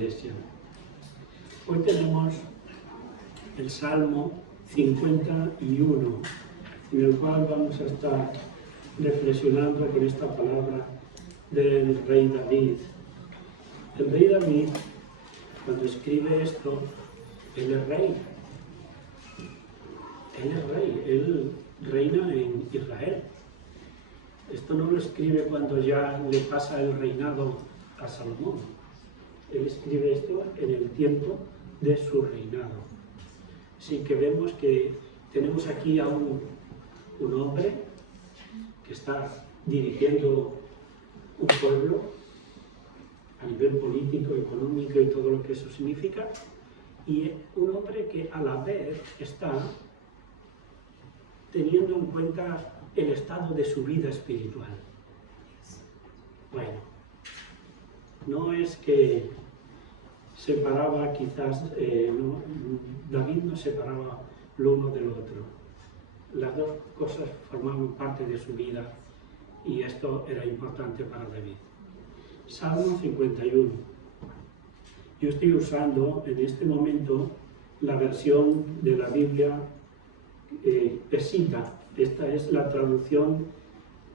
Iglesia. Hoy tenemos el Salmo 51, en el cual vamos a estar reflexionando con esta palabra del rey David. El rey David, cuando escribe esto, él es rey. Él reina en Israel. Esto no lo escribe cuando ya le pasa el reinado a Salomón. Él escribe esto en el tiempo de su reinado. Así que vemos que tenemos aquí a un hombre que está dirigiendo un pueblo a nivel político, económico y todo lo que eso significa, y un hombre que a la vez está teniendo en cuenta el estado de su vida espiritual. Bueno, no es que separaba quizás, David no separaba lo uno del otro. Las dos cosas formaban parte de su vida y esto era importante para David. Salmo 51. Yo estoy usando en este momento la versión de la Biblia pesita. Esta es la traducción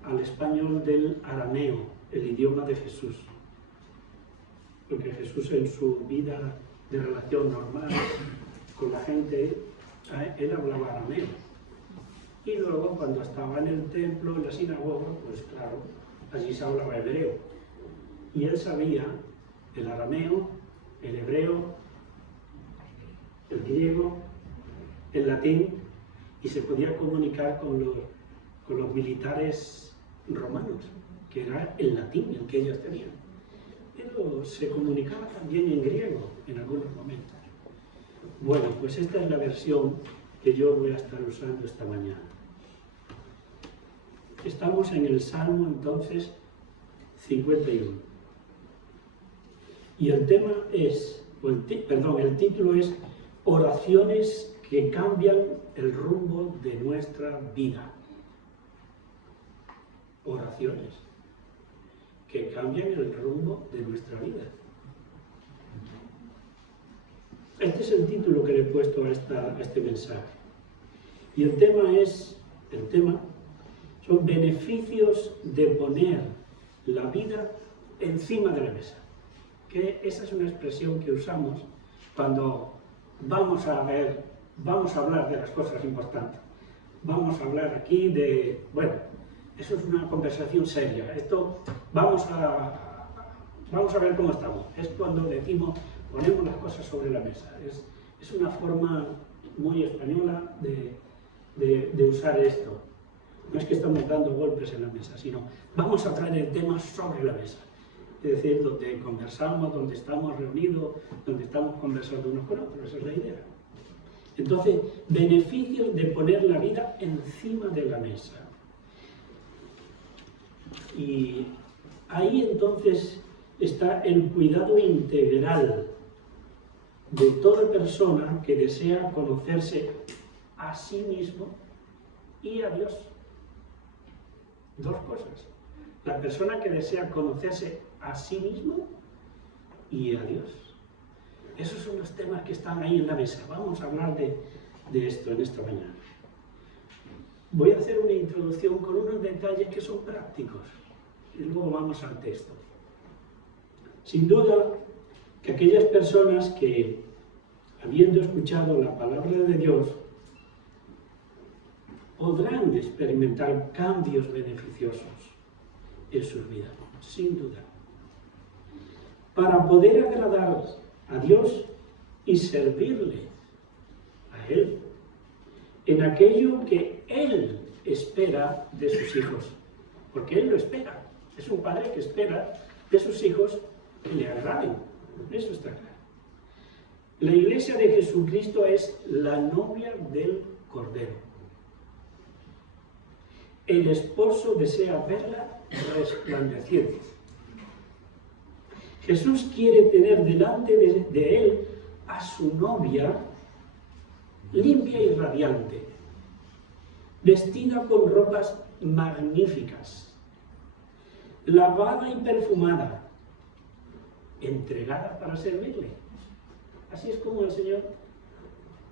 al español del arameo, el idioma de Jesús. Porque Jesús en su vida de relación normal con la gente, él hablaba arameo. Y luego cuando estaba en el templo, en la sinagoga, pues claro, allí se hablaba hebreo. Y él sabía el arameo, el hebreo, el griego, el latín, y se podía comunicar con los militares romanos, que era el latín el que ellos tenían. Pero se comunicaba también en griego en algunos momentos. Bueno, pues esta es la versión que yo voy a estar usando esta mañana. Estamos en el Salmo, entonces, 51. Y el tema es, el título es Oraciones que cambian el rumbo de nuestra vida. Oraciones que cambian el rumbo de nuestra vida. Este es el título que le he puesto a este mensaje. Y el tema son beneficios de poner la vida encima de la mesa. Que esa es una expresión que usamos cuando vamos a hablar de las cosas importantes. Vamos a hablar aquí de, bueno, eso es una conversación seria. Esto, vamos a ver cómo estamos. Es cuando decimos, ponemos las cosas sobre la mesa. Es una forma muy española de usar esto. No es que estamos dando golpes en la mesa, sino vamos a traer el tema sobre la mesa. Es decir, donde conversamos, donde estamos reunidos, donde estamos conversando unos con otros. Esa es la idea. Entonces, beneficios de poner la vida encima de la mesa. Y ahí entonces está el cuidado integral de toda persona que desea conocerse a sí mismo y a Dios. Dos cosas. La persona que desea conocerse a sí mismo y a Dios. Esos son los temas que están ahí en la mesa. Vamos a hablar de esto en esta mañana. Voy a hacer una introducción con unos detalles que son prácticos y luego vamos al texto. Sin duda que aquellas personas que, habiendo escuchado la palabra de Dios, podrán experimentar cambios beneficiosos en sus vidas, sin duda. Para poder agradar a Dios y servirle a Él en aquello que Él espera de sus hijos. Porque Él lo espera. Es un padre que espera de sus hijos que le agraden. Eso está claro. La Iglesia de Jesucristo es la novia del Cordero. El esposo desea verla resplandeciente. Jesús quiere tener delante de Él a su novia limpia y radiante, vestida con ropas magníficas, lavada y perfumada, entregada para servirle. Así es como el Señor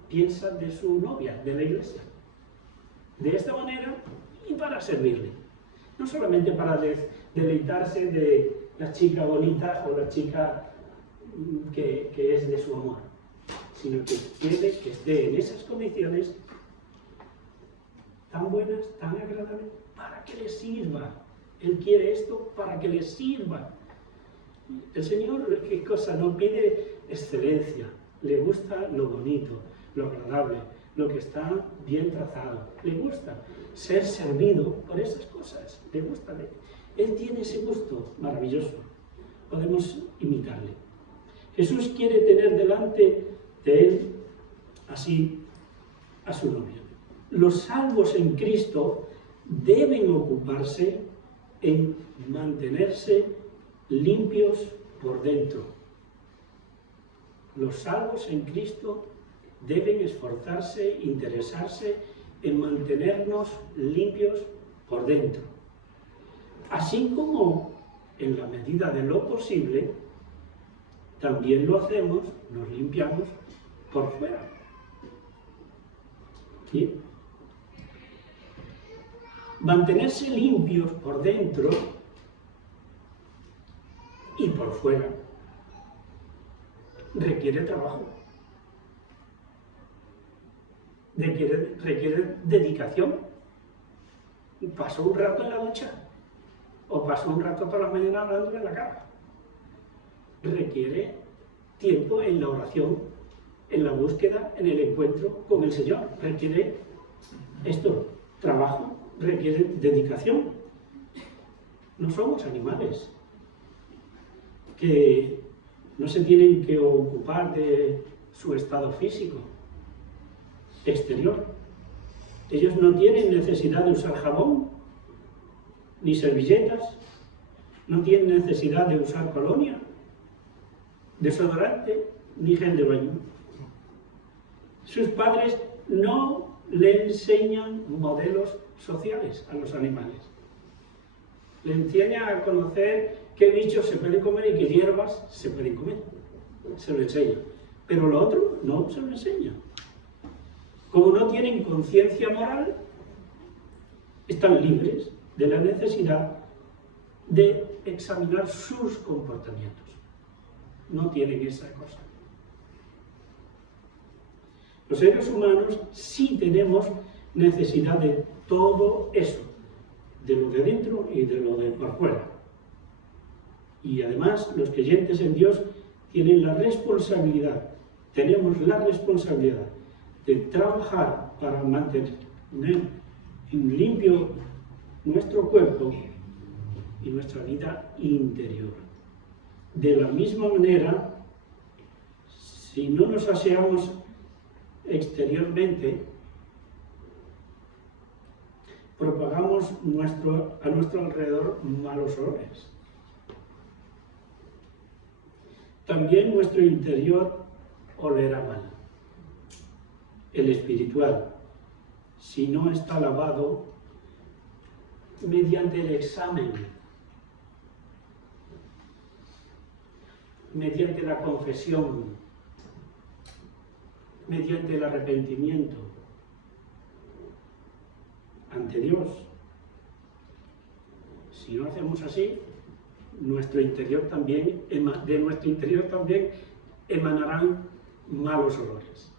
piensa de su novia, de la iglesia. De esta manera y para servirle. No solamente para deleitarse de la chica bonita o la chica que es de su amor, sino que quiere que esté en esas condiciones tan buenas, tan agradables, para que le sirva. Él quiere esto para que le sirva. El Señor, ¿qué cosa? No pide excelencia, le gusta lo bonito, lo agradable, lo que está bien trazado, le gusta ser servido por esas cosas, le gusta. Él tiene ese gusto maravilloso, podemos imitarle. Jesús quiere tener delante de él así a su novia. Los salvos en Cristo deben ocuparse en mantenerse limpios por dentro. Los salvos en Cristo deben esforzarse, interesarse en mantenernos limpios por dentro. Así como, en la medida de lo posible, también lo hacemos, nos limpiamos por fuera. ¿Sí? Mantenerse limpios por dentro y por fuera requiere trabajo, requiere dedicación. Paso un rato en la ducha o paso un rato por la mañana hablándole en la cara. Requiere tiempo en la oración, en la búsqueda, en el encuentro con el Señor. Requiere esto, trabajo, requiere dedicación. No somos animales que no se tienen que ocupar de su estado físico exterior. Ellos no tienen necesidad de usar jabón, ni servilletas, no tienen necesidad de usar colonia, desodorante, ni gel de baño. Sus padres no le enseñan modelos sociales a los animales. Le enseñan a conocer qué bichos se pueden comer y qué hierbas se pueden comer. Se lo enseña. Pero lo otro no se lo enseña. Como no tienen conciencia moral, están libres de la necesidad de examinar sus comportamientos. No tienen esa cosa. Los seres humanos sí tenemos necesidad de todo eso, de lo de dentro y de lo de por fuera. Y además, los creyentes en Dios tienen la responsabilidad, tenemos la responsabilidad de trabajar para mantener en limpio nuestro cuerpo y nuestra vida interior. De la misma manera, si no nos aseamos exteriormente, propagamos a nuestro alrededor malos olores. También nuestro interior olerá mal. El espiritual, si no está lavado mediante el examen, mediante la confesión, mediante el arrepentimiento ante Dios. Si no hacemos así, de nuestro interior también emanarán malos olores.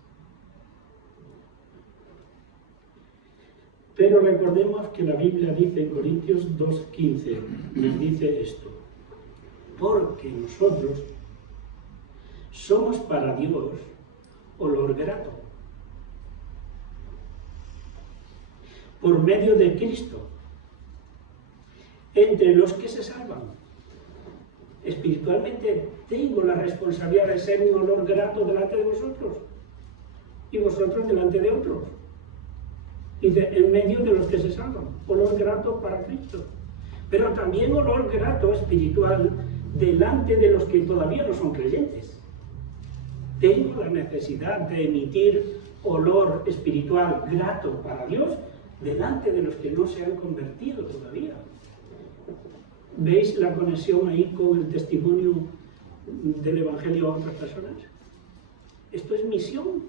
Pero recordemos que la Biblia dice en Corintios 2:15, nos dice esto: porque nosotros somos para Dios olor grato, por medio de Cristo, entre los que se salvan. Espiritualmente tengo la responsabilidad de ser un olor grato delante de vosotros y vosotros delante de otros. Dice, en medio de los que se salvan, olor grato para Cristo. Pero también olor grato espiritual delante de los que todavía no son creyentes. Tengo la necesidad de emitir olor espiritual grato para Dios delante de los que no se han convertido todavía. ¿Veis la conexión ahí con el testimonio del Evangelio a otras personas. Esto es misión.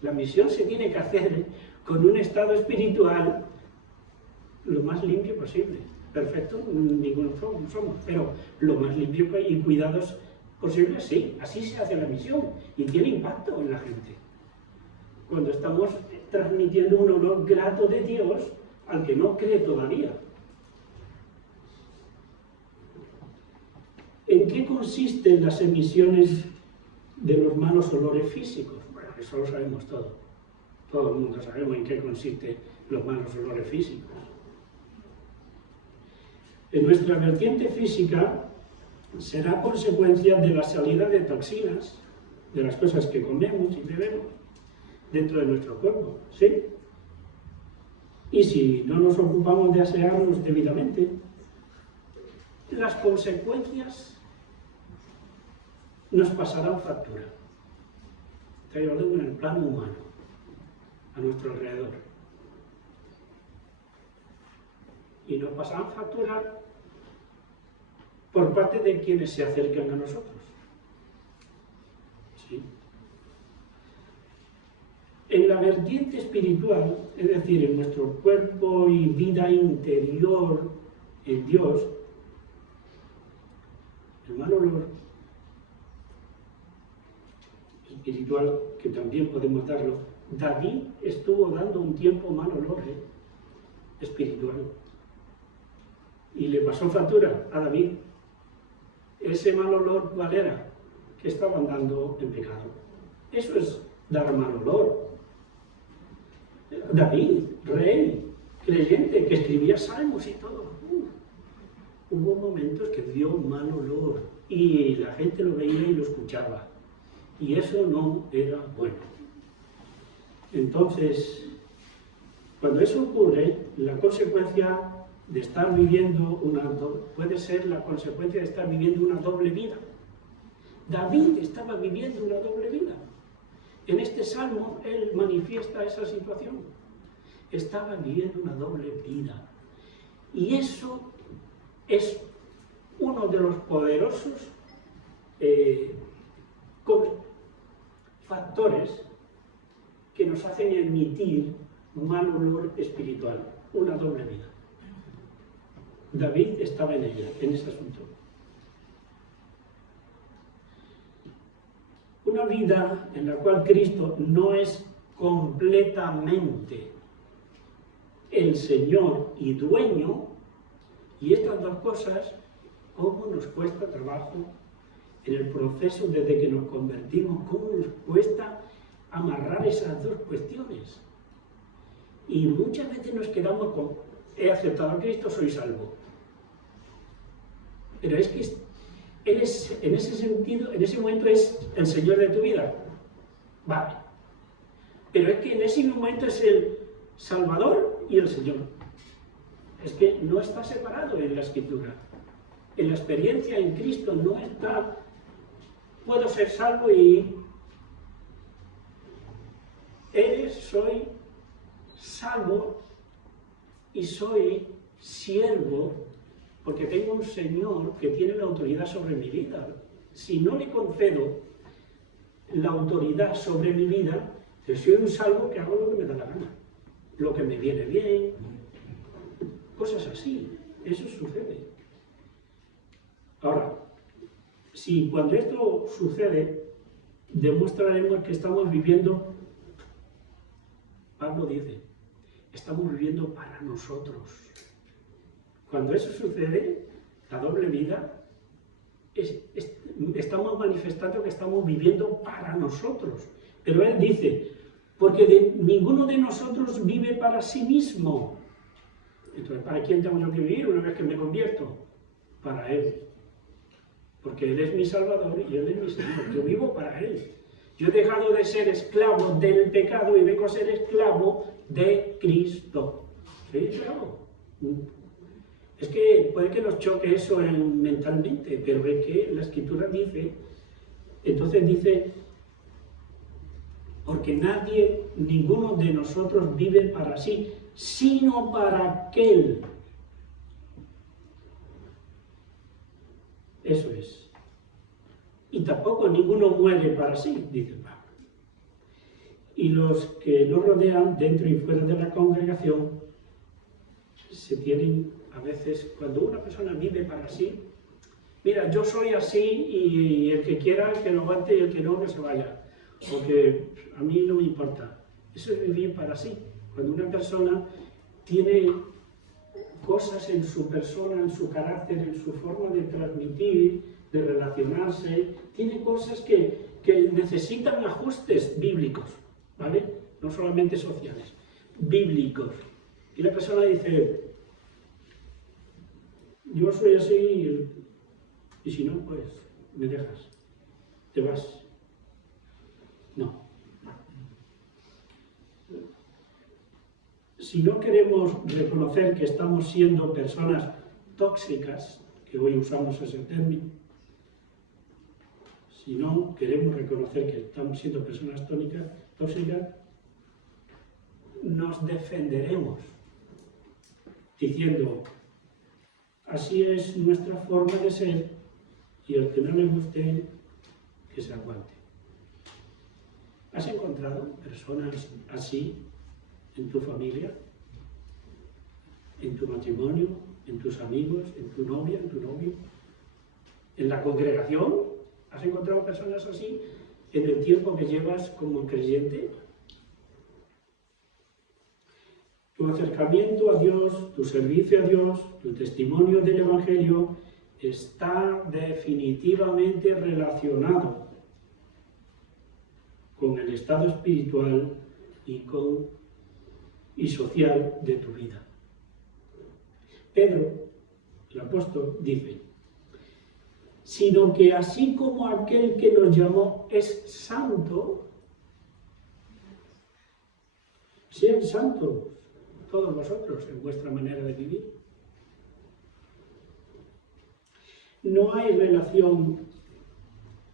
La misión se tiene que hacer con un estado espiritual lo más limpio posible. Perfecto, ninguno somos, pero lo más limpio y cuidados posible, sí. Así se hace la misión y tiene impacto en la gente. Cuando estamos transmitiendo un olor grato de Dios al que no cree todavía. ¿En qué consisten las emisiones de los malos olores físicos? Bueno, eso lo sabemos todo. Todo el mundo sabemos en qué consisten los malos olores físicos. En nuestra vertiente física será consecuencia de la salida de toxinas, de las cosas que comemos y bebemos dentro de nuestro cuerpo, ¿sí? Y si no nos ocupamos de asearnos debidamente, las consecuencias nos pasarán factura. Estoy hablando en el plano humano, a nuestro alrededor. Y nos pasarán factura por parte de quienes se acercan a nosotros. ¿Sí? En la vertiente espiritual, es decir, en nuestro cuerpo y vida interior en Dios, el mal olor espiritual, que también podemos darlo, David estuvo dando un tiempo mal olor espiritual. Y le pasó factura a David. Ese mal olor, ¿cuál era? Que estaban dando en pecado. Eso es dar mal olor. David, rey, creyente, que escribía salmos y todo. Hubo momentos que dio mal olor y la gente lo veía y lo escuchaba. Y eso no era bueno. Entonces, cuando eso ocurre, la consecuencia de estar viviendo puede ser la consecuencia de estar viviendo una doble vida. David estaba viviendo una doble vida. En este salmo él manifiesta esa situación. Estaba viviendo una doble vida. Y eso es uno de los poderosos factores que nos hacen emitir mal olor espiritual, una doble vida. David estaba en ella, en ese asunto. Una vida en la cual Cristo no es completamente el Señor y dueño, y estas dos cosas, ¿cómo nos cuesta trabajo en el proceso desde que nos convertimos? ¿Cómo nos cuesta amarrar esas dos cuestiones? Y muchas veces nos quedamos con, he aceptado a Cristo, soy salvo. Pero es que Él es, en ese sentido, en ese momento es el Señor de tu vida. Vale. Pero es que en ese momento es el Salvador y el Señor. Es que no está separado en la Escritura. En la experiencia en Cristo no está, puedo ser salvo y soy salvo y soy siervo porque tengo un Señor que tiene la autoridad sobre mi vida. Si no le concedo la autoridad sobre mi vida, yo soy un salvo que hago lo que me da la gana, lo que me viene bien, cosas así. Eso sucede. Ahora, si cuando esto sucede, demostraremos que estamos viviendo, Pablo dice, estamos viviendo para nosotros. Cuando eso sucede, la doble vida, estamos manifestando que estamos viviendo para nosotros. Pero él dice, porque ninguno de nosotros vive para sí mismo. Entonces, ¿para quién tengo yo que vivir una vez que me convierto? Para Él. Porque Él es mi Salvador y Él es mi Señor. Yo vivo para Él. Yo he dejado de ser esclavo del pecado y vengo a ser esclavo de Cristo. Soy esclavo. Es que puede que nos choque eso mentalmente, pero es que la Escritura dice, entonces dice, porque ninguno de nosotros vive para sí, sino para aquel. Eso es. y tampoco ninguno muere para sí, dice Pablo. Y los que nos rodean, dentro y fuera de la congregación, se tienen a veces, cuando una persona vive para sí, mira, yo soy así y el que quiera que lo aguante y el que no, que se vaya, porque a mí no me importa. Eso es vivir para sí. Cuando una persona tiene cosas en su persona, en su carácter, en su forma de transmitir, de relacionarse, tiene cosas que necesitan ajustes bíblicos, ¿vale? No solamente sociales, bíblicos. Y la persona dice, yo soy así y si no, pues me dejas, te vas. No. Si no queremos reconocer que estamos siendo personas tóxicas, que hoy usamos ese término, si no queremos reconocer que estamos siendo personas tóxicas, nos defenderemos diciendo, así es nuestra forma de ser y el que no le guste, que se aguante. ¿Has encontrado personas así en tu familia, en tu matrimonio, en tus amigos, en tu novia, en tu novio? ¿En la congregación? ¿Has encontrado personas así en el tiempo que llevas como creyente? Tu acercamiento a Dios, tu servicio a Dios, tu testimonio del Evangelio está definitivamente relacionado con el estado espiritual y social de tu vida. Pedro, el apóstol, dice, sino que así como aquel que nos llamó es santo, sean santos todos vosotros en vuestra manera de vivir. No hay relación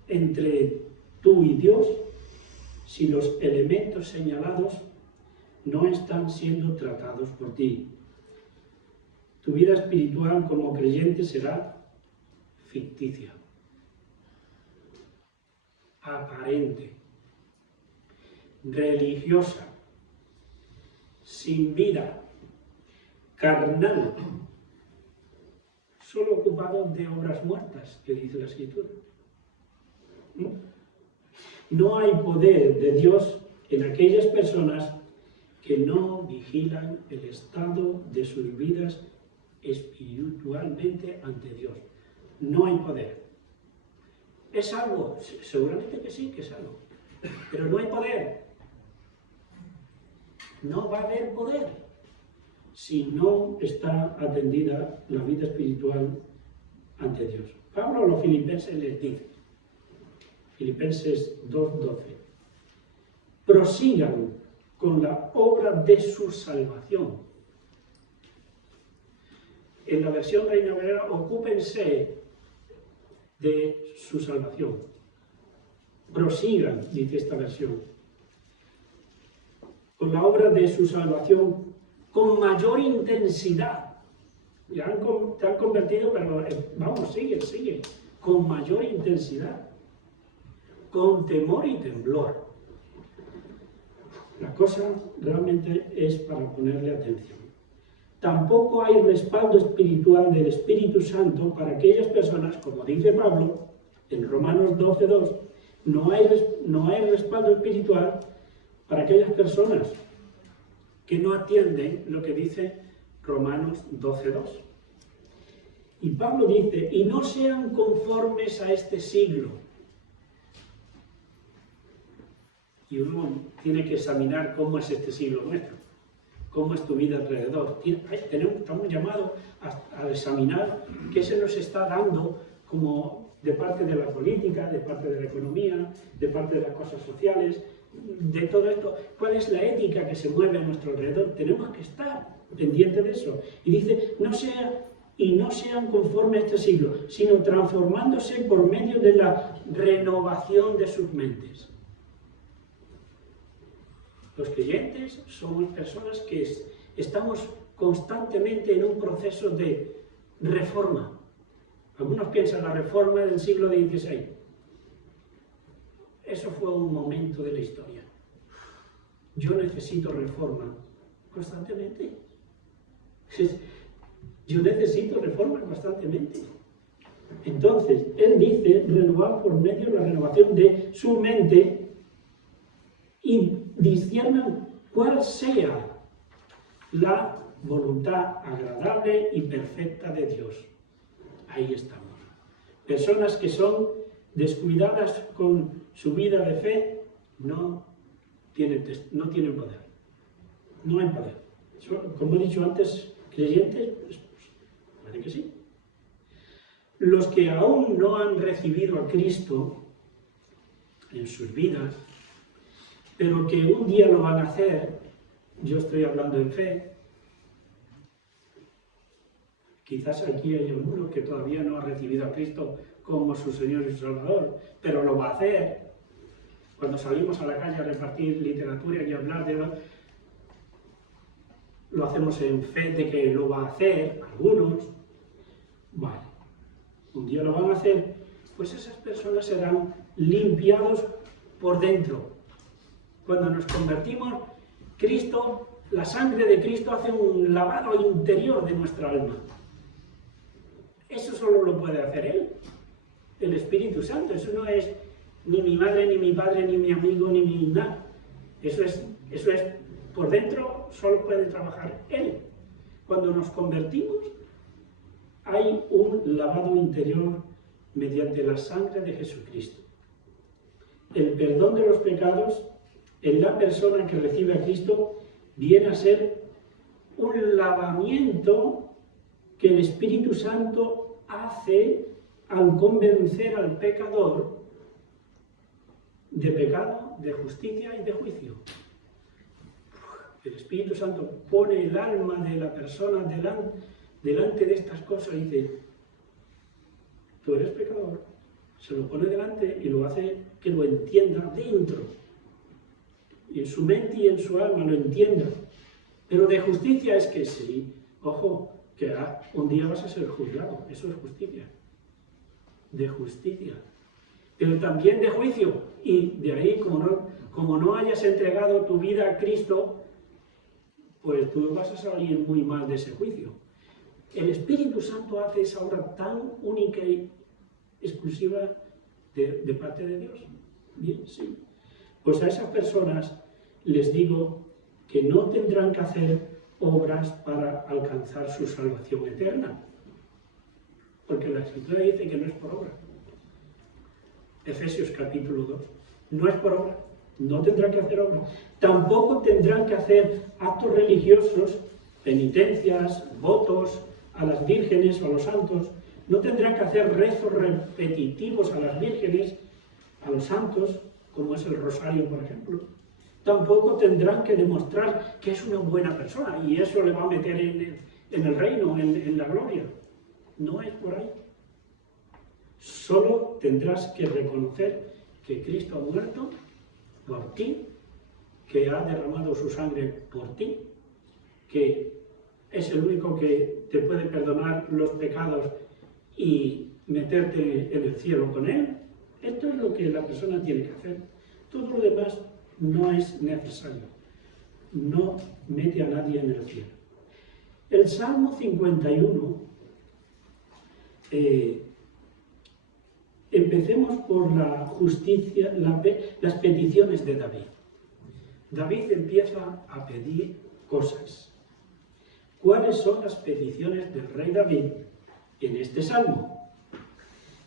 entre tú y Dios si los elementos señalados no están siendo tratados por ti. Tu vida espiritual como creyente será ficticia, aparente, religiosa, sin vida, carnal, solo ocupado de obras muertas, que dice la Escritura. No hay poder de Dios en aquellas personas que no vigilan el estado de sus vidas espiritualmente ante Dios. No hay poder. ¿Es algo? Seguramente que sí, que es algo. Pero no hay poder. No va a haber poder si no está atendida la vida espiritual ante Dios. Pablo a los filipenses les dice, Filipenses 2:12, prosigan con la obra de su salvación. En la versión Reina Valera, ocúpense de su salvación. Prosigan, dice esta versión, con la obra de su salvación con mayor intensidad. Ya te han convertido, pero vamos, sigue, con mayor intensidad, con temor y temblor. La cosa realmente es para ponerle atención. Tampoco hay respaldo espiritual del Espíritu Santo para aquellas personas, como dice Pablo en Romanos 12:2, no hay respaldo espiritual para aquellas personas que no atienden lo que dice Romanos 12:2. Y Pablo dice, y no sean conformes a este siglo. Y uno tiene que examinar cómo es este siglo nuestro, cómo es tu vida alrededor. Estamos llamados a examinar qué se nos está dando como de parte de la política, de parte de la economía, de parte de las cosas sociales, de todo esto. ¿Cuál es la ética que se mueve a nuestro alrededor? Tenemos que estar pendientes de eso. Y dice, no sean conformes a este siglo, sino transformándose por medio de la renovación de sus mentes. Los creyentes somos personas que estamos constantemente en un proceso de reforma. Algunos piensan la reforma del siglo XVI. eso fue un momento de la historia. Yo necesito reforma constantemente. Yo necesito reforma constantemente. Entonces, él dice, renovar por medio de la renovación de su mente y disciernan cuál sea la voluntad agradable y perfecta de Dios. Ahí estamos. Personas que son descuidadas con su vida de fe no tienen poder. No hay poder. Como he dicho antes, creyentes, pues parece que sí. Los que aún no han recibido a Cristo en sus vidas, pero que un día lo van a hacer, yo estoy hablando en fe, quizás aquí hay alguno que todavía no ha recibido a Cristo como su Señor y su Salvador, pero lo va a hacer. Cuando salimos a la calle a repartir literatura y a hablar de lo hacemos en fe de que lo va a hacer, algunos. Vale, un día lo van a hacer, pues esas personas serán limpiados por dentro. Cuando nos convertimos, Cristo, la sangre de Cristo hace un lavado interior de nuestra alma. Eso solo lo puede hacer Él, el Espíritu Santo. Eso no es ni mi madre, ni mi padre, ni mi amigo, ni mi nada. Eso es por dentro, solo puede trabajar Él. Cuando nos convertimos, hay un lavado interior mediante la sangre de Jesucristo. El perdón de los pecados en la persona que recibe a Cristo viene a ser un lavamiento que el Espíritu Santo hace al convencer al pecador de pecado, de justicia y de juicio. El Espíritu Santo pone el alma de la persona delante de estas cosas y dice, tú eres pecador. Se lo pone delante y lo hace que lo entienda dentro. Y en su mente y en su alma lo entienda. Pero de justicia es que sí, ojo, que un día vas a ser juzgado. Eso es justicia. De justicia. Pero también de juicio. Y de ahí, como no hayas entregado tu vida a Cristo, pues tú vas a salir muy mal de ese juicio. El Espíritu Santo hace esa obra tan única y exclusiva de parte de Dios. Bien, sí. Pues a esas personas les digo que no tendrán que hacer obras para alcanzar su salvación eterna. Porque la Escritura dice que no es por obra. Efesios capítulo 2. No es por obra. No tendrán que hacer obra. Tampoco tendrán que hacer actos religiosos, penitencias, votos a las vírgenes o a los santos. No tendrán que hacer rezos repetitivos a las vírgenes, a los santos, como es el rosario, por ejemplo. Tampoco tendrán que demostrar que es una buena persona y eso le va a meter en el reino, en la gloria. No es por ahí. Solo tendrás que reconocer que Cristo ha muerto por ti, que ha derramado su sangre por ti, que es el único que te puede perdonar los pecados y meterte en el cielo con Él. Esto es lo que la persona tiene que hacer. Todo lo demás no es necesario. No mete a nadie en el cielo. El Salmo 51, empecemos por la justicia, las peticiones de David. David empieza a pedir cosas. ¿Cuáles son las peticiones del rey David en este salmo?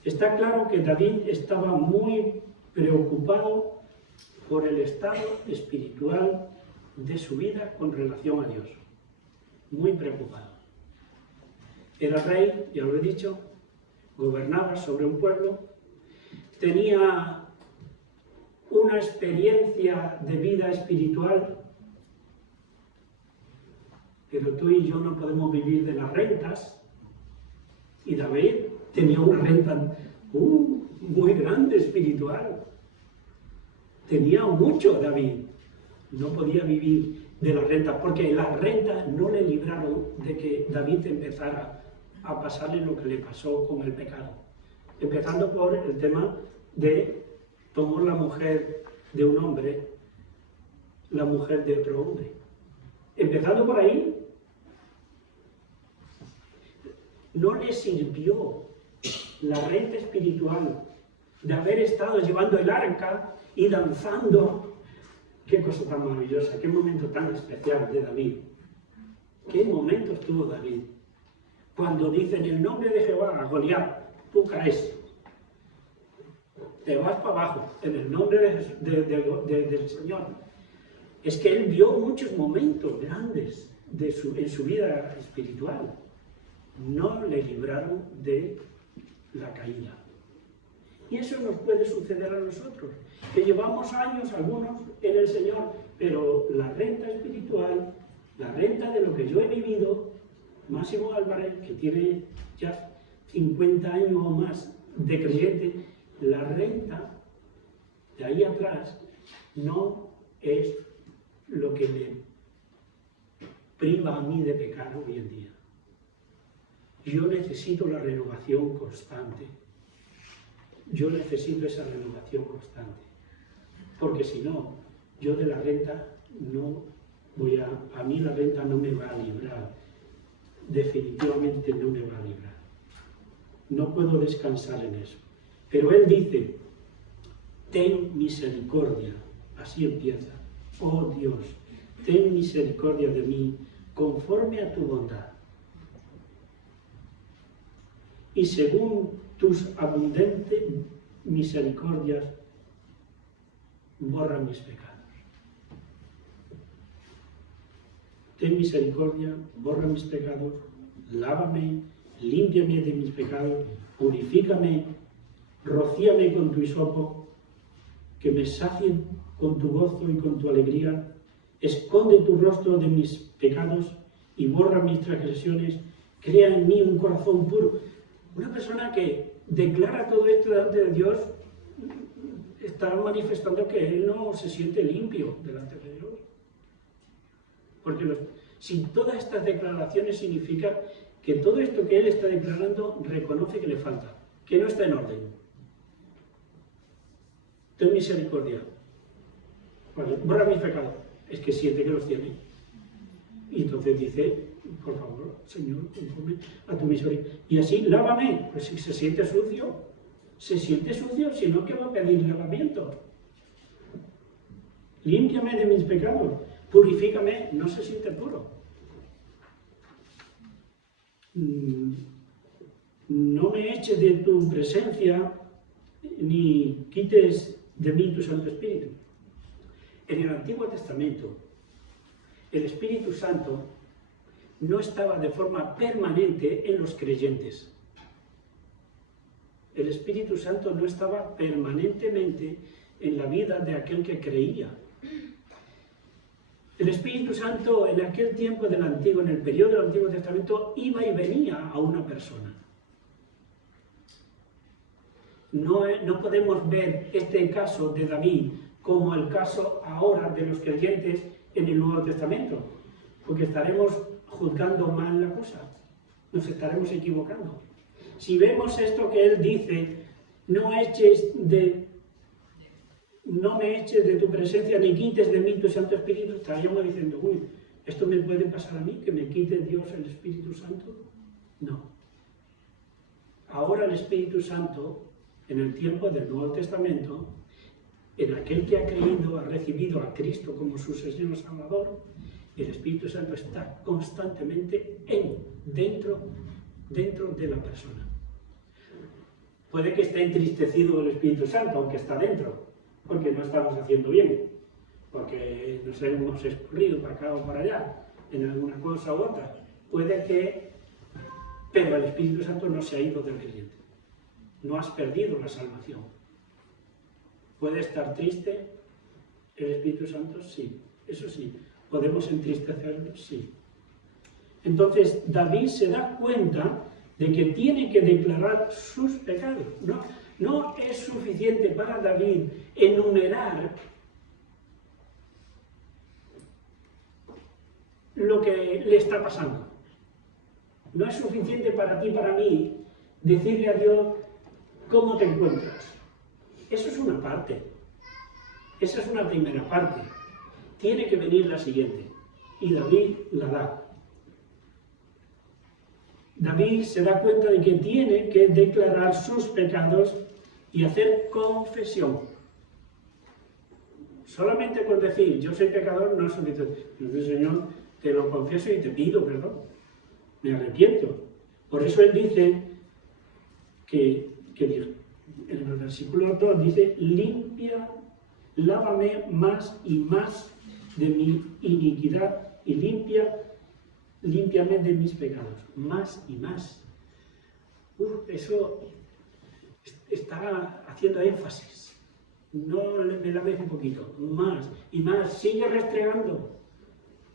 Está claro que David estaba muy preocupado por el estado espiritual de su vida con relación a Dios. Muy preocupado. Era rey, ya lo he dicho, gobernaba sobre un pueblo, tenía una experiencia de vida espiritual, pero tú y yo no podemos vivir de las rentas, y David tenía una renta muy grande espiritual. Tenía mucho David, no podía vivir de la renta, porque las rentas no le libraron de que David empezara a pasarle lo que le pasó con el pecado. Empezando por el tema de tomó la mujer de un hombre, la mujer de otro hombre. Empezando por ahí, no le sirvió la renta espiritual de haber estado llevando el arca y danzando. Qué cosa tan maravillosa, qué momento tan especial de David. Qué momento tuvo David. Cuando dice en el nombre de Jehová a Goliat, tú caes. Te vas para abajo, en el nombre del Señor. Es que él vio muchos momentos grandes en su vida espiritual. No le libraron de la caída. Y eso nos puede suceder a nosotros, que llevamos años, algunos, en el Señor, pero la renta espiritual, la renta de lo que yo he vivido, Máximo Álvarez, que tiene ya 50 años o más de creyente, la renta de ahí atrás no es lo que me priva a mí de pecar hoy en día. Yo necesito la renovación constante. Yo necesito esa renovación constante. Porque si no, yo de la renta no voy a mí la renta no me va a librar. Definitivamente no me va a librar. No puedo descansar en eso. Pero él dice, ten misericordia. Así empieza. Oh Dios, ten misericordia de mí conforme a tu bondad. Y según tus abundantes misericordias, borra mis pecados. Ten misericordia, borra mis pecados, lávame, límpiame de mis pecados, purifícame, rocíame con tu hisopo, que me sacien con tu gozo y con tu alegría, esconde tu rostro de mis pecados y borra mis transgresiones, crea en mí un corazón puro. Una persona que declara todo esto delante de Dios está manifestando que él no se siente limpio delante de Dios. Porque si todas estas declaraciones significa que todo esto que él está declarando reconoce que le falta, que no está en orden. Ten misericordia. Vale, borra mis pecados. Es que siente que los tiene. Y entonces dice, por favor, Señor, conforme a tu misericordia. Y así, lávame. Pues si se siente sucio, si no, ¿qué va a pedir lavamiento? Límpiame de mis pecados. Purifícame, no se siente puro. No me eches de tu presencia, ni quites de mí tu Santo Espíritu. En el Antiguo Testamento, el Espíritu Santo no estaba de forma permanente en los creyentes. El Espíritu Santo no estaba permanentemente en la vida de aquel que creía. El Espíritu Santo en aquel tiempo del Antiguo, en el periodo del Antiguo Testamento, iba y venía a una persona. No podemos ver este caso de David como el caso ahora de los creyentes en el Nuevo Testamento, porque estaremos juzgando mal la cosa, nos estaremos equivocando. Si vemos esto que él dice, no me eches de tu presencia ni quites de mí tu Santo Espíritu, estaríamos diciendo, uy, ¿esto me puede pasar a mí, que me quite Dios el Espíritu Santo? No. Ahora el Espíritu Santo, en el tiempo del Nuevo Testamento, en aquel que ha creído, ha recibido a Cristo como su Señor Salvador, el Espíritu Santo está constantemente dentro de la persona. Puede que esté entristecido el Espíritu Santo, aunque está dentro, porque no estamos haciendo bien, porque nos hemos escurrido para acá o para allá, en alguna cosa u otra. Puede que, pero el Espíritu Santo no se ha ido del creyente. No has perdido la salvación. ¿Puede estar triste el Espíritu Santo? Sí, eso sí. ¿Podemos entristecerlo? Sí. Entonces, David se da cuenta de que tiene que declarar sus pecados. No es suficiente para David enumerar lo que le está pasando. No es suficiente para ti, para mí, decirle a Dios cómo te encuentras. Eso es una parte. Esa es una primera parte. Tiene que venir la siguiente. Y David la da. David se da cuenta de que tiene que declarar sus pecados y hacer confesión. Solamente con decir, yo soy pecador, no es suficiente. Entonces, Señor, te lo confieso y te pido perdón. Me arrepiento. Por eso él dice que en el versículo 2 dice, limpia, lávame más y más de mi iniquidad y límpiame de mis pecados. Más y más. Eso está haciendo énfasis. No me laves un poquito, más y más. Sigue restregando.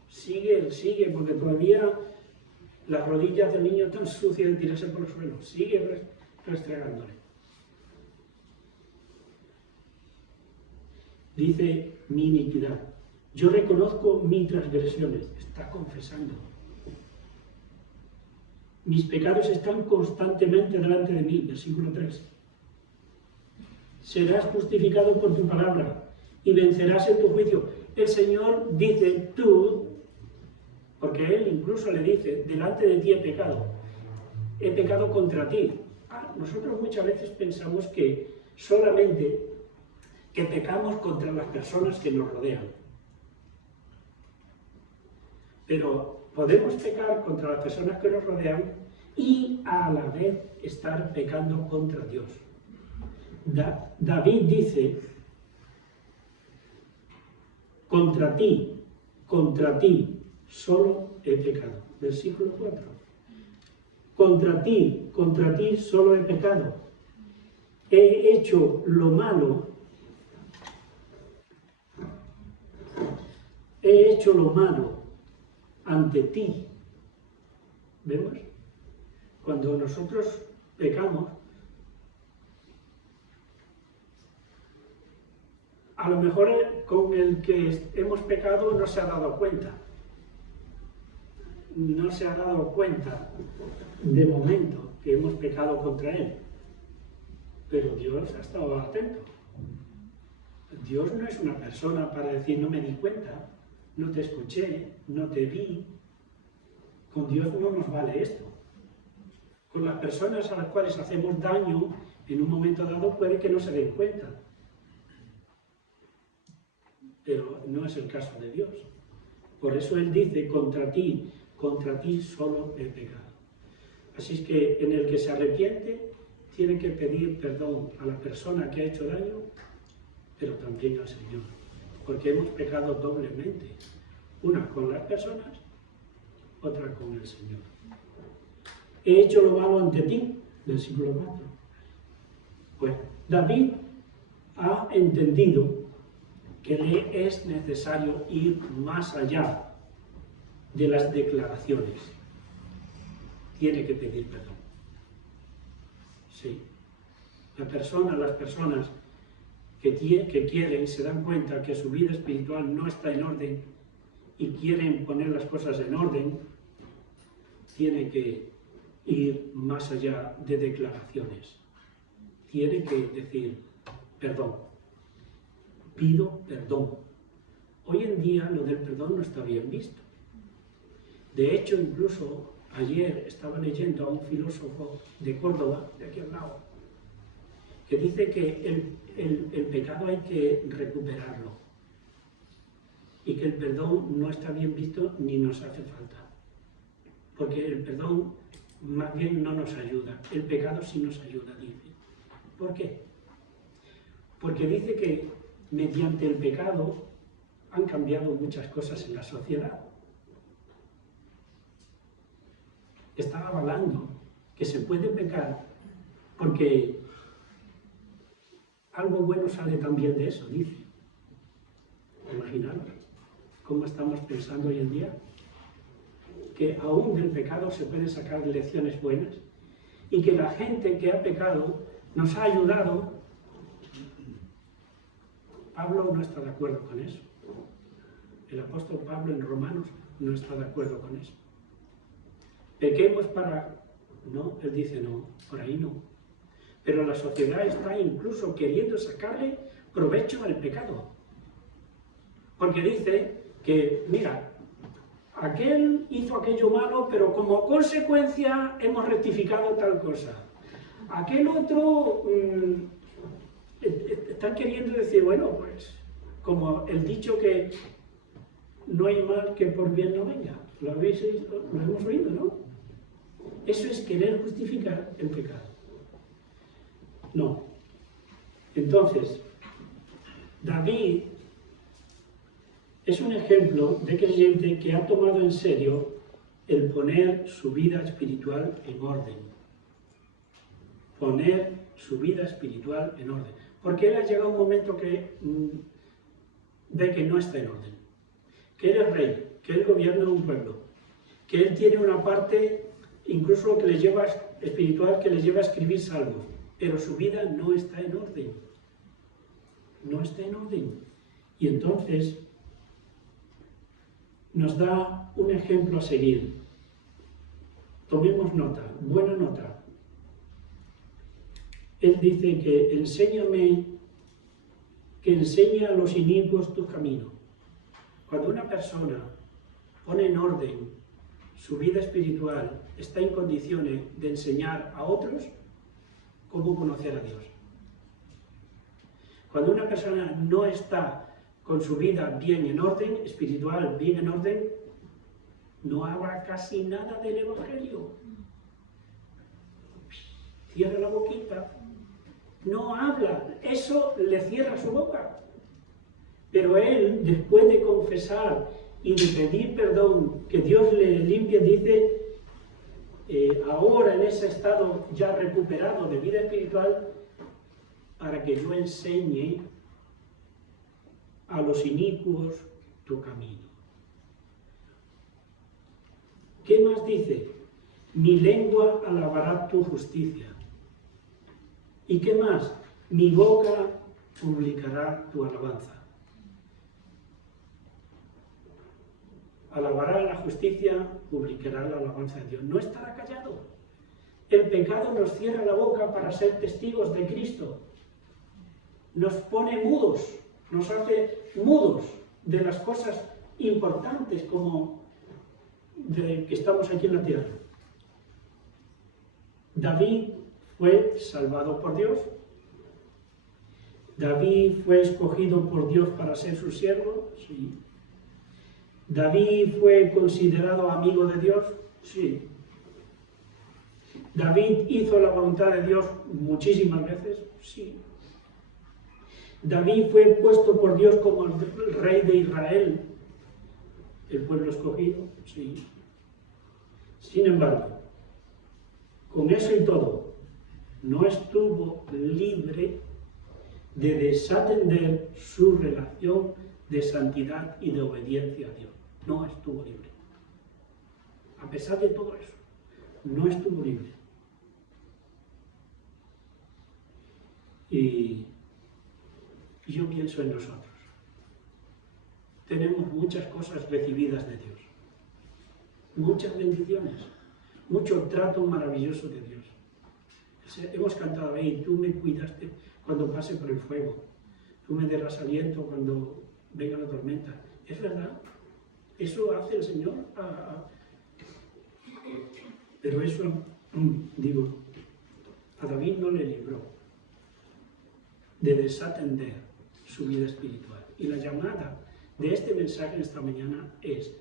Sigue, porque todavía las rodillas del niño están sucias de tirarse por el suelo. Sigue restregándole. Dice mi iniquidad. Yo reconozco mis transgresiones. Está confesando. Mis pecados están constantemente delante de mí. Versículo 3. Serás justificado por tu palabra y vencerás en tu juicio. El Señor dice, tú, porque Él incluso le dice, delante de ti he pecado contra ti. Nosotros muchas veces pensamos que solamente que pecamos contra las personas que nos rodean. Pero podemos pecar contra las personas que nos rodean y a la vez estar pecando contra Dios. David dice, contra ti, solo he pecado. Versículo 4. Contra ti, solo he pecado. He hecho lo malo. He hecho lo malo ante ti. ¿Vemos? Cuando nosotros pecamos, a lo mejor con el que hemos pecado no se ha dado cuenta. No se ha dado cuenta de momento que hemos pecado contra él. Pero Dios ha estado atento. Dios no es una persona para decir no me di cuenta, no te escuché, no te vi. Con Dios no nos vale esto. Con las personas a las cuales hacemos daño, en un momento dado puede que no se den cuenta. Pero no es el caso de Dios. Por eso Él dice, contra ti solo he pecado. Así es que en el que se arrepiente, tiene que pedir perdón a la persona que ha hecho daño, pero también al Señor. Porque hemos pecado doblemente. Una con las personas, otra con el Señor. He hecho lo malo ante ti, versículo 4. Pues David ha entendido que le es necesario ir más allá de las declaraciones. Tiene que pedir perdón. Sí. Las personas que quieren, se dan cuenta que su vida espiritual no está en orden y quieren poner las cosas en orden, tienen que ir más allá de declaraciones. Tiene que decir, perdón. Pido perdón. Hoy en día lo del perdón no está bien visto. De hecho, incluso ayer estaba leyendo a un filósofo de Córdoba, de aquí al lado, que dice que el pecado hay que recuperarlo y que el perdón no está bien visto ni nos hace falta. Porque el perdón más bien no nos ayuda. El pecado sí nos ayuda, dice. ¿Por qué? Porque dice que mediante el pecado han cambiado muchas cosas en la sociedad. Está avalando que se puede pecar porque algo bueno sale también de eso, dice. Imaginaros cómo estamos pensando hoy en día, que aún del pecado se pueden sacar lecciones buenas y que la gente que ha pecado nos ha ayudado. Pablo no está de acuerdo con eso. El apóstol Pablo en Romanos no está de acuerdo con eso. Pequemos para... No, él dice no, por ahí no. pero la sociedad está incluso queriendo sacarle provecho al pecado. Porque dice que, mira, aquel hizo aquello malo, pero como consecuencia hemos rectificado tal cosa. Aquel otro, están queriendo decir, bueno, pues, como el dicho que no hay mal que por bien no venga. Lo hemos oído, ¿no? Eso es querer justificar el pecado. No. Entonces, David es un ejemplo de creyente que ha tomado en serio el poner su vida espiritual en orden. Poner su vida espiritual en orden. Porque él ha llegado a un momento que ve que no está en orden. Que él es rey, que él gobierna un pueblo, que él tiene una parte, incluso que le lleva espiritual, que le lleva a escribir salmos, pero su vida no está en orden. No está en orden. Y entonces nos da un ejemplo a seguir. Tomemos nota, buena nota. Él dice que enseña a los inicuos tu camino. Cuando una persona pone en orden su vida espiritual, está en condiciones de enseñar a otros cómo conocer a Dios. Cuando una persona no está con su vida bien en orden, espiritual bien en orden, no habla casi nada del Evangelio. Cierra la boquita, no habla, eso le cierra su boca. Pero él, después de confesar y de pedir perdón, que Dios le limpie, dice, ahora en ese estado ya recuperado de vida espiritual, para que yo enseñe a los inicuos tu camino. ¿Qué más dice? Mi lengua alabará tu justicia. ¿Y qué más? Mi boca publicará tu alabanza. Alabará la justicia, publicará la alabanza de Dios. No estará callado. El pecado nos cierra la boca para ser testigos de Cristo. Nos pone mudos, nos hace mudos de las cosas importantes como de que estamos aquí en la tierra. David fue salvado por Dios. David fue escogido por Dios para ser su siervo. Sí. David fue considerado amigo de Dios. Sí. David hizo la voluntad de Dios muchísimas veces. Sí. David fue puesto por Dios como el rey de Israel, el pueblo escogido. Sí. Sin embargo, con eso y todo, no estuvo libre de desatender su relación de santidad y de obediencia a Dios. No estuvo libre. A pesar de todo eso, no estuvo libre. Y yo pienso en nosotros. Tenemos muchas cosas recibidas de Dios. Muchas bendiciones. Mucho trato maravilloso de Dios. Hemos cantado ahí, tú me cuidaste cuando pase por el fuego. Tú me darás aliento cuando venga la tormenta. Es verdad. Eso hace el Señor. Pero eso, digo, a David no le libró de desatender su vida espiritual. Y la llamada de este mensaje esta mañana es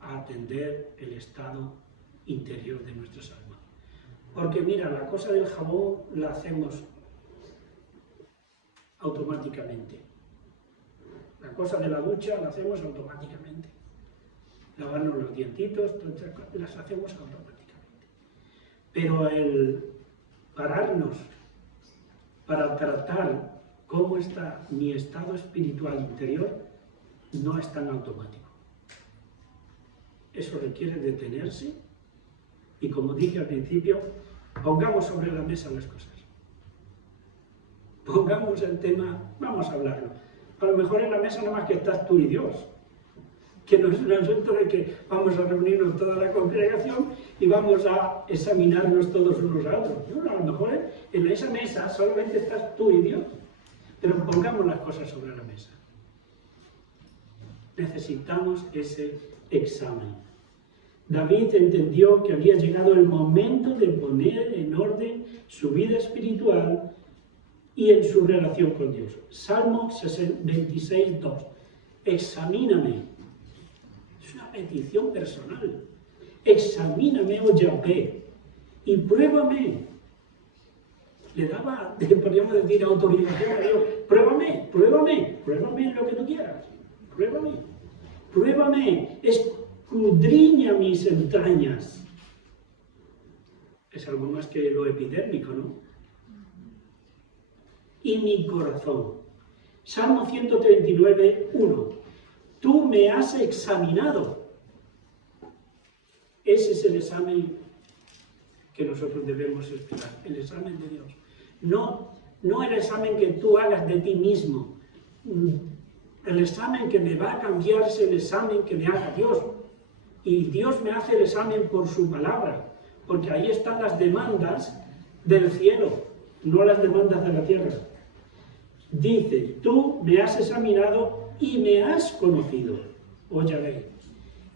a atender el estado interior de nuestras almas. Porque mira, la cosa del jabón la hacemos automáticamente. La cosa de la ducha la hacemos automáticamente. Lavarnos los dientitos, las hacemos automáticamente. Pero el pararnos para tratar cómo está mi estado espiritual interior no es tan automático. Eso requiere detenerse y, como dije al principio, pongamos sobre la mesa las cosas. Pongamos el tema, vamos a hablarlo. A lo mejor en la mesa nada más que estás tú y Dios, que no es un asunto de que vamos a reunirnos toda la congregación y vamos a examinarnos todos unos a otros. No, a lo mejor en esa mesa solamente estás tú y Dios, pero pongamos las cosas sobre la mesa. Necesitamos ese examen. David entendió que había llegado el momento de poner en orden su vida espiritual y en su relación con Dios. Salmo 26:2. Examíname. Es una petición personal. Examíname, oh Yahvé, y pruébame. Le daba, podríamos decir, autorización a Dios. Pruébame en lo que tú quieras. Pruébame, escudriña mis entrañas. Es algo más que lo epidérmico, ¿no? Y mi corazón. Salmo 139:1. Tú me has examinado. Ese es el examen que nosotros debemos esperar, el examen de Dios. No el examen que tú hagas de ti mismo. El examen que me va a cambiar es el examen que me haga Dios. Y Dios me hace el examen por su palabra, porque ahí están las demandas del cielo, no las demandas de la tierra. Dice, tú me has examinado y me has conocido, oh Yahvé.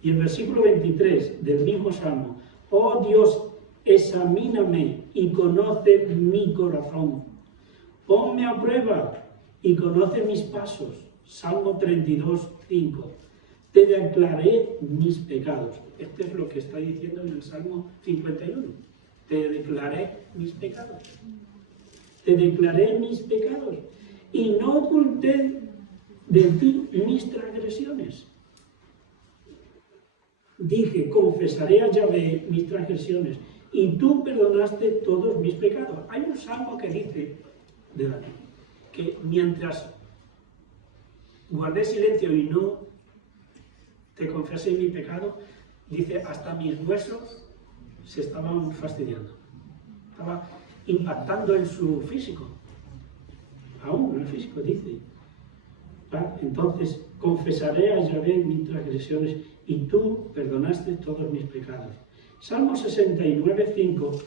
Y el versículo 23 del mismo Salmo, oh Dios, examíname y conoce mi corazón. Ponme a prueba y conoce mis pasos. Salmo 32:5. Te declaré mis pecados. Esto es lo que está diciendo en el Salmo 51. Te declaré mis pecados. Te declaré mis pecados. Y no oculté de ti mis transgresiones. Dije, confesaré a Yahvé mis transgresiones, y tú perdonaste todos mis pecados. Hay un salmo que dice, de David, que mientras guardé silencio y no te confesé mi pecado, dice, hasta mis huesos se estaban fastidiando. Estaba impactando en su físico. Aún en el físico, dice. Entonces, confesaré a Yahvé mis transgresiones y tú perdonaste todos mis pecados. Salmo 69:5.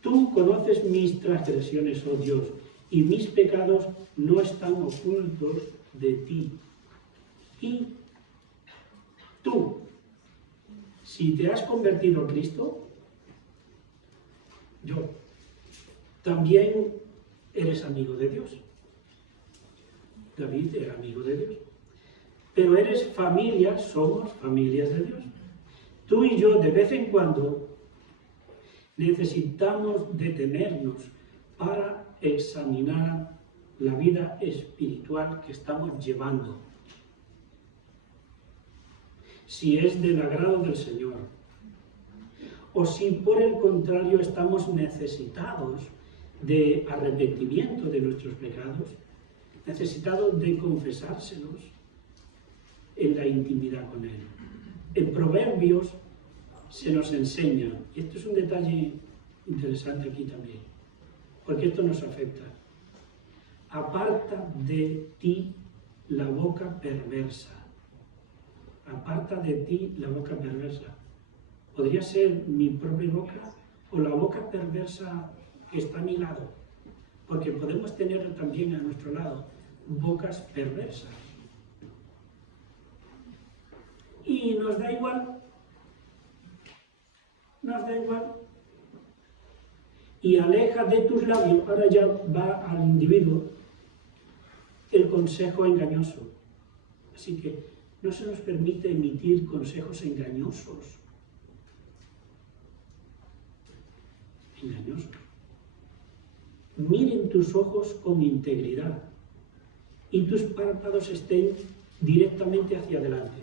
Tú conoces mis transgresiones, oh Dios, y mis pecados no están ocultos de ti. Y tú, si te has convertido a Cristo, yo, también eres amigo de Dios. David era amigo de Dios. Pero eres familia, somos familias de Dios. Tú y yo, de vez en cuando, necesitamos detenernos para examinar la vida espiritual que estamos llevando. Si es del agrado del Señor, o si por el contrario estamos necesitados de arrepentimiento de nuestros pecados, necesitados de confesárselos en la intimidad con Él. En Proverbios se nos enseña, y esto es un detalle interesante aquí también, porque esto nos afecta. Aparta de ti la boca perversa. Aparta de ti la boca perversa. Podría ser mi propia boca o la boca perversa que está a mi lado, porque podemos tener también a nuestro lado bocas perversas. Y nos da igual. Nos da igual. Y aleja de tus labios, ahora ya va al individuo, el consejo engañoso. Así que no se nos permite emitir consejos engañosos. Engañosos. Miren tus ojos con integridad y tus párpados estén directamente hacia adelante.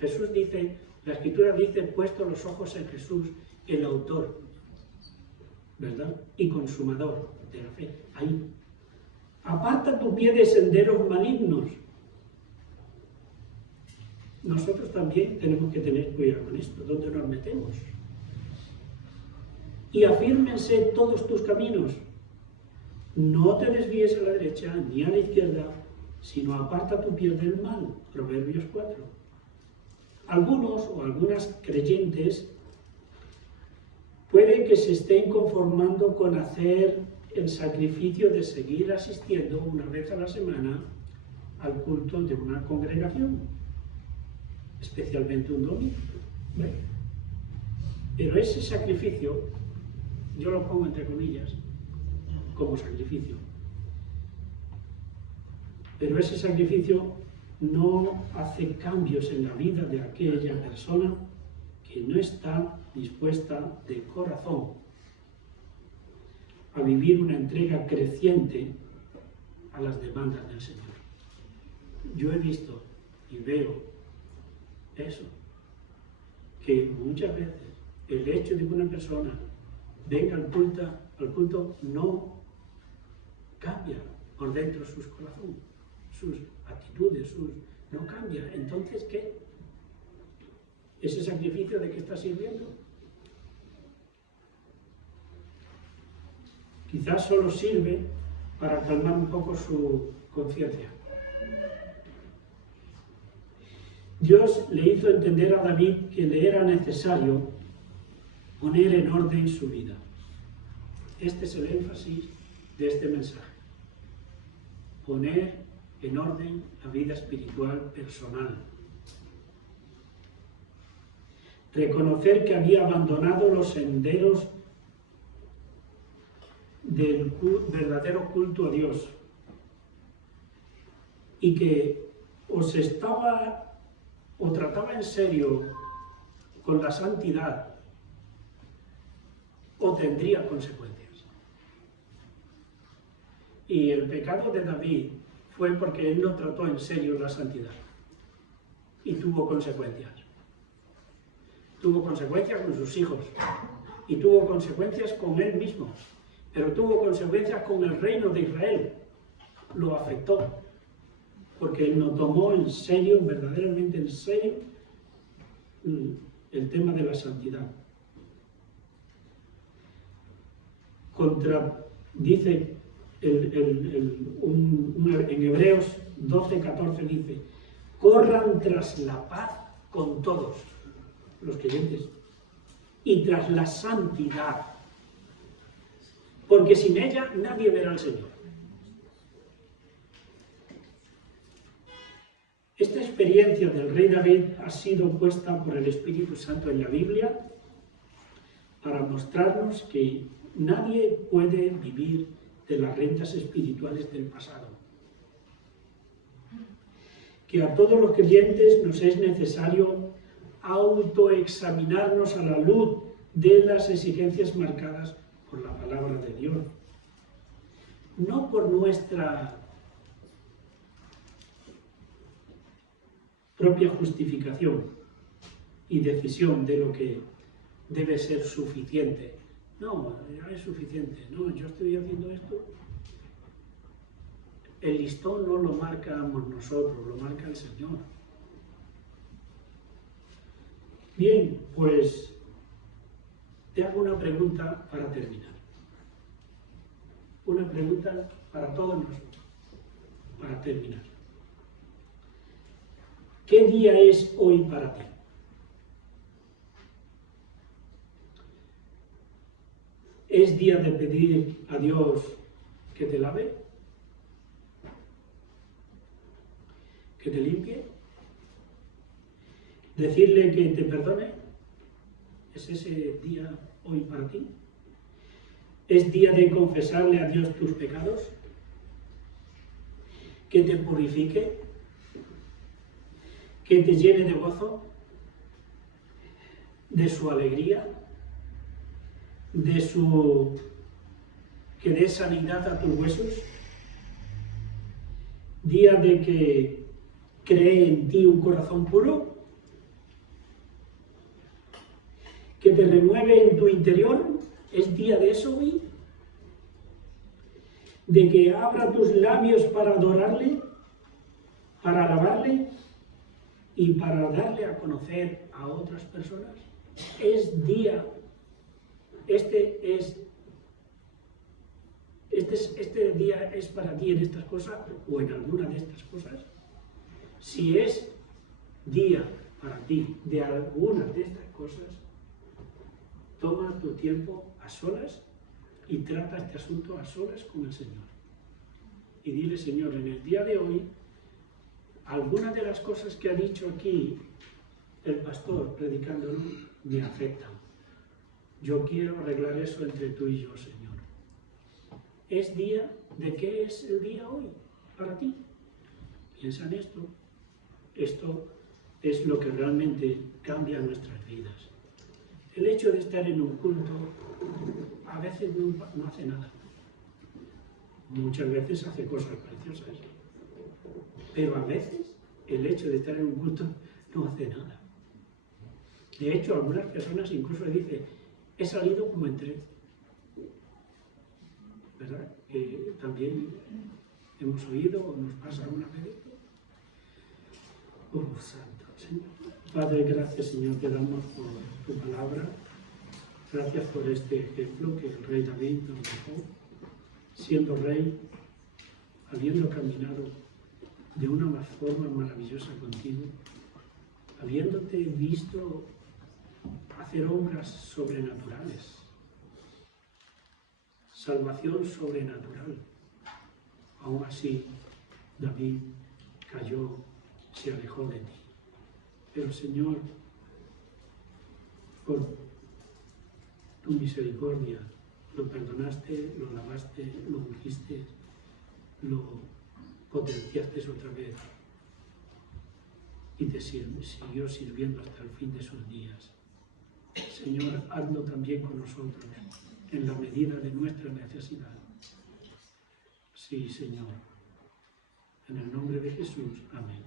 Jesús dice, la Escritura dice, puesto los ojos en Jesús, el autor, ¿verdad? Y consumador de la fe. Ahí. Aparta tu pie de senderos malignos. Nosotros también tenemos que tener cuidado con esto, ¿dónde nos metemos? Y afírmense todos tus caminos. No te desvíes a la derecha ni a la izquierda, sino aparta tu pie del mal. Proverbios 4. Algunos o algunas creyentes pueden que se estén conformando con hacer el sacrificio de seguir asistiendo una vez a la semana al culto de una congregación, especialmente un domingo. ¿Ve? Pero ese sacrificio, yo lo pongo entre comillas, como sacrificio, pero ese sacrificio no hace cambios en la vida de aquella persona que no está dispuesta de corazón a vivir una entrega creciente a las demandas del Señor. Yo he visto y veo eso, que muchas veces el hecho de que una persona venga al culto no cambia por dentro sus corazones, sus actitudes, no cambia. Entonces, ¿qué? ¿Ese sacrificio de qué está sirviendo? Quizás solo sirve para calmar un poco su conciencia. Dios le hizo entender a David que le era necesario poner en orden su vida. Este es el énfasis de este mensaje. Poner en orden la vida espiritual personal. Reconocer que había abandonado los senderos del verdadero culto a Dios y que o trataba en serio con la santidad o tendría consecuencias. Y el pecado de David fue porque él no trató en serio la santidad y tuvo consecuencias. Tuvo consecuencias con sus hijos y tuvo consecuencias con él mismo, pero tuvo consecuencias con el reino de Israel. Lo afectó porque él no tomó en serio, verdaderamente en serio, el tema de la santidad. Dice en Hebreos 12:14 dice: corran tras la paz con todos los creyentes y tras la santidad, porque sin ella nadie verá al Señor. Esta experiencia del rey David ha sido puesta por el Espíritu Santo en la Biblia para mostrarnos que nadie puede vivir de las rentas espirituales del pasado. Que a todos los creyentes nos es necesario autoexaminarnos a la luz de las exigencias marcadas por la palabra de Dios. No por nuestra propia justificación y decisión de lo que debe ser suficiente. No, ya es suficiente. No, yo estoy haciendo esto. El listón no lo marcamos nosotros, lo marca el Señor. Bien, pues te hago una pregunta para terminar. Una pregunta para todos nosotros, para terminar. ¿Qué día es hoy para ti? ¿Es día de pedir a Dios que te lave? ¿Que te limpie? ¿Decirle que te perdone? ¿Es ese día hoy para ti? ¿Es día de confesarle a Dios tus pecados? ¿Que te purifique? ¿Que te llene de gozo? ¿De su alegría? ¿Que dé sanidad a tus huesos? ¿Día de que cree en ti un corazón puro? ¿Que te renueve en tu interior? ¿Es día de eso hoy? ¿De que abra tus labios para adorarle, para alabarle y para darle a conocer a otras personas? Es día. Este día es para ti en estas cosas o en alguna de estas cosas. Si es día para ti de algunas de estas cosas, toma tu tiempo a solas y trata este asunto a solas con el Señor. Y dile, Señor, en el día de hoy, algunas de las cosas que ha dicho aquí el pastor predicándolo me afectan. Yo quiero arreglar eso entre tú y yo, Señor. ¿Es día? ¿De qué es el día hoy para ti? Piensa en esto. Esto es lo que realmente cambia nuestras vidas. El hecho de estar en un culto a veces no hace nada. Muchas veces hace cosas preciosas. Pero a veces el hecho de estar en un culto no hace nada. De hecho, algunas personas incluso dicen, he salido como entré. ¿Verdad? También hemos oído o nos pasa alguna vez. Oh, Santo Señor. Padre, gracias, Señor, te damos por tu palabra. Gracias por este ejemplo que el rey David nos dejó, siendo rey, habiendo caminado de una forma maravillosa contigo, habiéndote visto hacer obras sobrenaturales, salvación sobrenatural. Aún así, David cayó, se alejó de ti. Pero, Señor, por tu misericordia, lo perdonaste, lo lavaste, lo ungiste, lo potenciaste otra vez y te siguió sirviendo hasta el fin de sus días. Señor, hazlo también con nosotros en la medida de nuestra necesidad. Sí, Señor. En el nombre de Jesús. Amén.